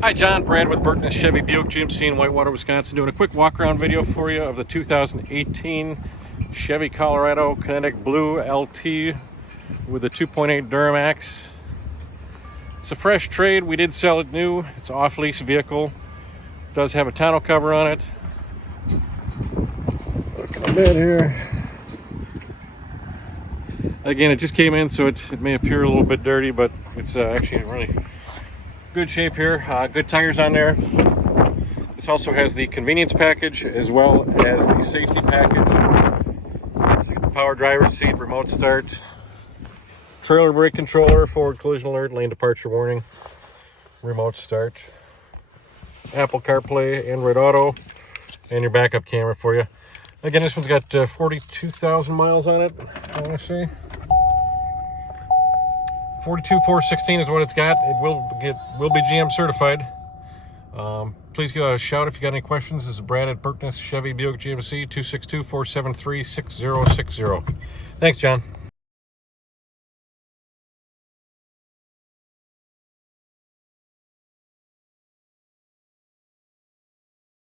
Hi John, Brad with Burton Chevy Buick GMC in Whitewater, Wisconsin, doing a quick walk around video for you of the 2018 Chevy Colorado Kinetic Blue LT with a 2.8 Duramax. It's a fresh trade. We did sell it new. It's an off-lease vehicle. Does have a tonneau cover on it. Look at a bit here. Again, it just came in, so it may appear a little bit dirty, but it's actually in really good shape here. Good tires on there. This also has the convenience package as well as the safety package. So you get the power driver's seat, remote start, trailer brake controller, forward collision alert, lane departure warning, remote start, Apple CarPlay, Android Auto, and your backup camera for you. Again, this one's got 42,000 miles on it, I want to say. 42,416 is what it's got. It will be GM certified. Please give a shout if you got any questions. This is Brad at Burton Chevy Buick GMC, 262-473-6060. Thanks, John.